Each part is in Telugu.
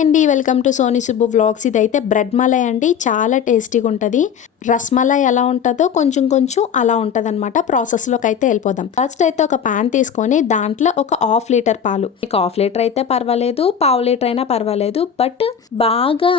అండి, welcome to Sony Subbu vlogs. ఇదైతే బ్రెడ్ మలై అండి, చాలా టేస్టీగా ఉంటుంది. రస్మలై ఎలా ఉంటుందో కొంచెం కొంచెం అలా ఉంటుంది అనమాట. ప్రాసెస్లోకి అయితే వెళ్ళిపోదాం. ఫస్ట్ అయితే ఒక ప్యాన్ తీసుకొని దాంట్లో ఒక హాఫ్ లీటర్ పాలు, మీకు హాఫ్ లీటర్ అయితే పర్వాలేదు, పావు లీటర్ అయినా పర్వాలేదు, బట్ బాగా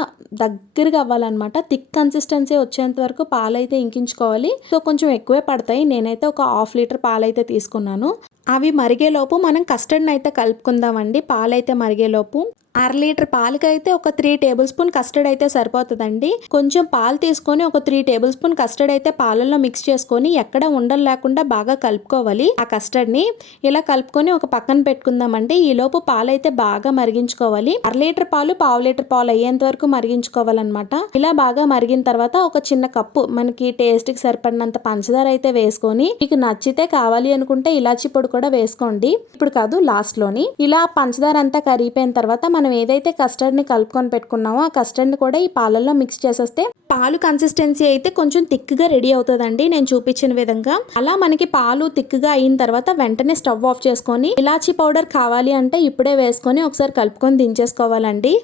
దగ్గరగా అవ్వాలన్నమాట. థిక్ కన్సిస్టెన్సీ వచ్చేంత వరకు పాలు అయితే ఇంకించుకోవాలి. సో కొంచెం ఎక్కువే పడతాయి. నేనైతే ఒక హాఫ్ లీటర్ పాలు అయితే తీసుకున్నాను. అవి మరిగేలోపు మనం కస్టర్డ్ని అయితే కలుపుకుందామండి. పాలైతే మరిగేలోపు అర లీటర్ పాలకైతే ఒక 3 టేబుల్ స్పూన్ కస్టర్డ్ అయితే సరిపోతుందండి. కొంచెం పాలు తీసుకొని ఒక 3 టేబుల్ స్పూన్ కస్టర్డ్ అయితే పాలల్లో మిక్స్ చేసుకొని ఎక్కడ ఉండలు లేకుండా బాగా కలుపుకోవాలి. ఆ కస్టర్డ్ని ఇలా కలుపుకొని ఒక పక్కన పెట్టుకుందామండి. ఈ లోపు పాలు అయితే బాగా మరిగించుకోవాలి. అర లీటర్ పాలు పావు లీటర్ పాలు అయ్యేంత వరకు మరిగించుకోవాలన్నమాట. ఇలా బాగా మరిగిన తర్వాత ఒక చిన్న కప్పు మనకి టేస్ట్ కి సరిపడినంత పంచదార అయితే వేసుకొని, మీకు నచ్చితే కావాలి అనుకుంటే ఇలాచి పొడి కూడా వేసుకోండి. ఇప్పుడు కాదు, లాస్ట్ లోని. ఇలా పంచదార అంతా కరిగిపోయిన తర్వాత మనం ఏదైతే కస్టర్డ్ ని కలుపుకొని పెట్టుకున్నామో ఆ కస్టర్డ్ ని కూడా ఈ పాలల్లో మిక్స్ చేసేస్తే పాలు కన్సిస్టెన్సీ అయితే కొంచెం థిక్ గా రెడీ అవుతుందండి, నేను చూపించిన విధంగా. అలా మనకి పాలు థిక్ గా అయిన తర్వాత వెంటనే స్టవ్ ఆఫ్ చేసుకొని ఇలాచీ పౌడర్ కావాలి అంటే ఇప్పుడే వేసుకొని ఒకసారి కలుపుకొని దించేసుకోవాలండి.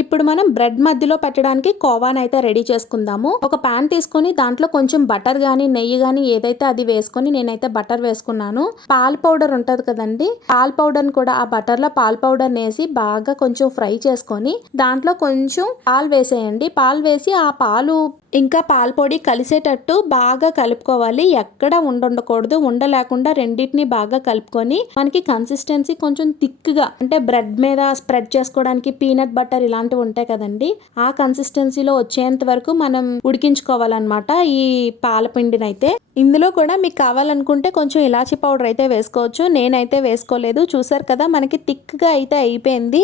ఇప్పుడు మనం బ్రెడ్ మధ్యలో పెట్టడానికి కోవాని అయితే రెడీ చేసుకుందాము. ఒక ప్యాన్ తీసుకొని దాంట్లో కొంచెం బటర్ గానీ నెయ్యి గానీ ఏదైతే అది వేసుకొని, నేనైతే బటర్ వేసుకున్నాను. పాల్ పౌడర్ ఉంటది కదండి, పాల్ పౌడర్ కూడా ఆ బటర్ లో పాల్ పౌడర్ వేసి బాగా కొంచెం ఫ్రై చేసుకొని దాంట్లో కొంచెం పాలు వేసేయండి. పాలు వేసి ఆ పాలు ఇంకా పాల పొడి కలిసేటట్టు బాగా కలుపుకోవాలి. ఎక్కడ ఉండకూడదు. ఉండలేకుండా రెండింటిని బాగా కలుపుకొని మనకి కన్సిస్టెన్సీ కొంచెం థిక్ గా, అంటే బ్రెడ్ మీద స్ప్రెడ్ చేసుకోవడానికి పీనట్ బటర్ ఇలాంటివి ఉంటాయి కదండి, ఆ కన్సిస్టెన్సీలో వచ్చేంత వరకు మనం ఉడికించుకోవాలన్నమాట ఈ పాల పిండిని అయితే. ఇందులో కూడా మీకు కావాలనుకుంటే కొంచెం ఇలాచీ పౌడర్ అయితే వేసుకోవచ్చు. నేనైతే వేసుకోలేదు. చూసారు కదా, మనకి థిక్ గా అయితే అయిపోయింది.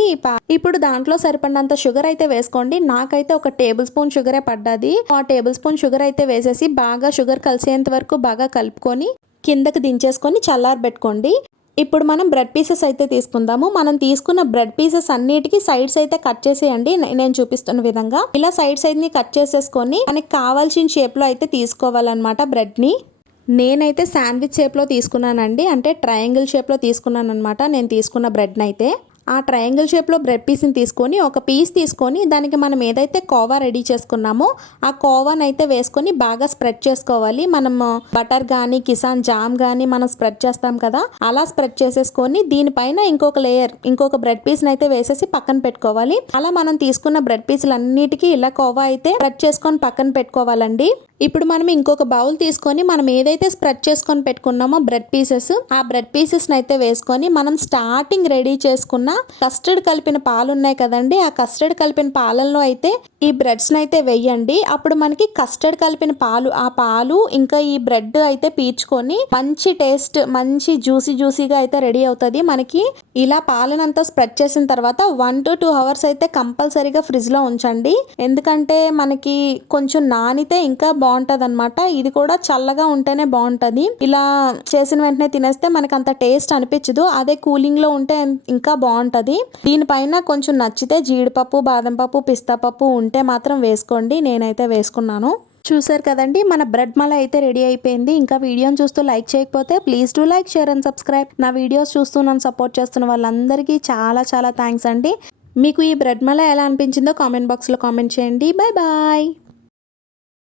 ఇప్పుడు దాంట్లో సరిపడినంత షుగర్ అయితే వేసుకోండి. నాకైతే ఒక టేబుల్ స్పూన్ షుగరే పడ్డది. ఆ టేబుల్ స్పూన్ షుగర్ అయితే వేసేసి బాగా షుగర్ కలిసేంత వరకు బాగా కలుపుకొని కిందకి దించేసుకొని చల్లారబెట్టుకోండి. ఇప్పుడు మనం బ్రెడ్ పీసెస్ అయితే తీసుకుందాము. మనం తీసుకున్న బ్రెడ్ పీసెస్ అన్నిటికీ సైడ్స్ అయితే కట్ చేసేయండి, నేను చూపిస్తున్న విధంగా. ఇలా సైడ్స్ అయితే కట్ చేసేసుకొని మనకి కావాల్సిన షేప్ లో అయితే తీసుకోవాలన్నమాట బ్రెడ్ ని. నేనైతే శాండ్విచ్ షేప్ లో తీసుకున్నానండి, అంటే ట్రయాంగిల్ షేప్ లో తీసుకున్నాను అనమాట నేను తీసుకున్న బ్రెడ్ నైతే. ఆ ట్రయాంగిల్ షేప్లో బ్రెడ్ పీస్ని తీసుకొని ఒక పీస్ తీసుకొని దానికి మనం ఏదైతే కోవా రెడీ చేసుకున్నామో ఆ కోవాని అయితే వేసుకొని బాగా స్ప్రెడ్ చేసుకోవాలి. మనం బటర్ కానీ కిసాన్ జామ్ కానీ మనం స్ప్రెడ్ చేస్తాం కదా, అలా స్ప్రెడ్ చేసేసుకొని దీనిపైన ఇంకొక లేయర్, ఇంకొక బ్రెడ్ పీస్ని అయితే వేసేసి పక్కన పెట్టుకోవాలి. అలా మనం తీసుకున్న బ్రెడ్ పీసులు అన్నిటికీ ఇలా కోవా అయితే స్ప్రెడ్ చేసుకొని పక్కన పెట్టుకోవాలండి. ఇప్పుడు మనం ఇంకొక బౌల్ తీసుకొని మనం ఏదైతే స్ప్రెడ్ చేసుకొని పెట్టుకున్నామో బ్రెడ్ పీసెస్, ఆ బ్రెడ్ పీసెస్ అయితే వేసుకొని మనం స్టార్టింగ్ రెడీ చేసుకున్న కస్టర్డ్ కలిపిన పాలు ఉన్నాయి కదండి, ఆ కస్టర్డ్ కలిపిన పాలల్లో అయితే ఈ బ్రెడ్స్ అయితే వేయండి. అప్పుడు మనకి కస్టర్డ్ కలిపిన పాలు, ఆ పాలు ఇంకా ఈ బ్రెడ్ అయితే పీల్చుకొని మంచి టేస్ట్, మంచి జ్యూసీగా అయితే రెడీ అవుతుంది మనకి. ఇలా పాలనంతా స్ప్రెడ్ చేసిన తర్వాత 1 to 2 hours అయితే కంపల్సరీగా ఫ్రిడ్జ్ లో ఉంచండి. ఎందుకంటే మనకి కొంచెం నానితే ఇంకా బాగుంటది అనమాట. ఇది కూడా చల్లగా ఉంటేనే బాగుంటది. ఇలా చేసిన వెంటనే తినేస్తే మనకి అంత టేస్ట్ అనిపించదు. అదే కూలింగ్ లో ఉంటే ఇంకా బాగుంటది. దీనిపైన కొంచెం నచ్చితే జీడిపప్పు, బాదం పప్పు, పిస్తా పప్పు ఉంటే మాత్రం వేసుకోండి. నేనైతే వేసుకున్నాను. చూసారు కదండి, మన బ్రెడ్ మలై అయితే రెడీ అయిపోయింది. ఇంకా వీడియోని చూస్తూ లైక్ చేయకపోతే please do like, share and subscribe. నా వీడియోస్ చూస్తూ నన్ను సపోర్ట్ చేస్తున్న వాళ్ళందరికీ చాలా చాలా థ్యాంక్స్ అండి. మీకు ఈ బ్రెడ్ మలై ఎలా అనిపించిందో కామెంట్ బాక్స్లో కామెంట్ చేయండి. Bye bye.